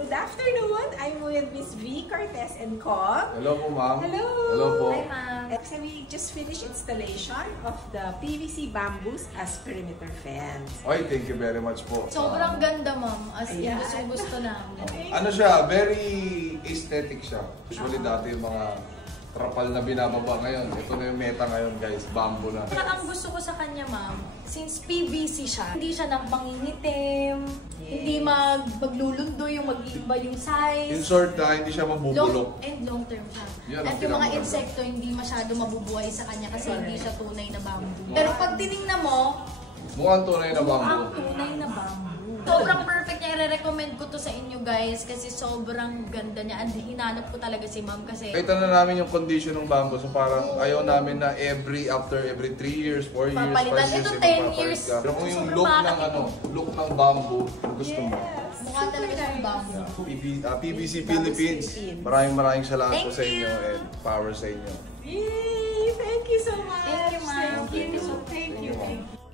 Good afternoon. I'm with Miss V. Cortez and Co. Hello po, ma'am. Hello. Hello po. Hi, ma'am. So we just finished installation of the PVC bamboos as perimeter fence. Oy, thank you very much po. Sobrang ganda, ma'am. As in, Ayan. gusto namin. Okay. Ano siya, very aesthetic siya. Usually dati yung mga trapal na binababa ngayon. Ito na yung meta ngayon, guys. Bamboo na. Ang gusto ko sa kanya, ma'am, since PVC siya, hindi siya nang mangingitim, hindi maglulundo yung mag-iba yung size. In short, hindi siya mabubulok. Long term siya. Yan ang At yung mga pinakamaganda. insekto, hindi masyado mabubuhay sa kanya kasi hindi siya tunay na bamboo. Pero pag tinignan mo, Mukhang tunay na bamboo. ang tunay na bamboo. Sobrang perfect niya. I-recommend ko to sa inyo, guys, kasi sobrang ganda niya. And hinanap ko talaga si ma'am kasi Kita na namin yung condition ng bamboo. So parang ayaw namin na after every 3 years, 4 years, 5 Papalitan. years, Ito, 10 ipapalit years. ka. Pero kung yung Sobrang look ng makakita. look ng bamboo, gusto mo. Yes. mukha talaga siyang bamboo. PVC Philippines. Maraming salamat po Thank sa inyo you. and power sa inyo. Yay! Thank you so much. Thank you, ma'am. Thank you. Thank you. Thank you. Thank you.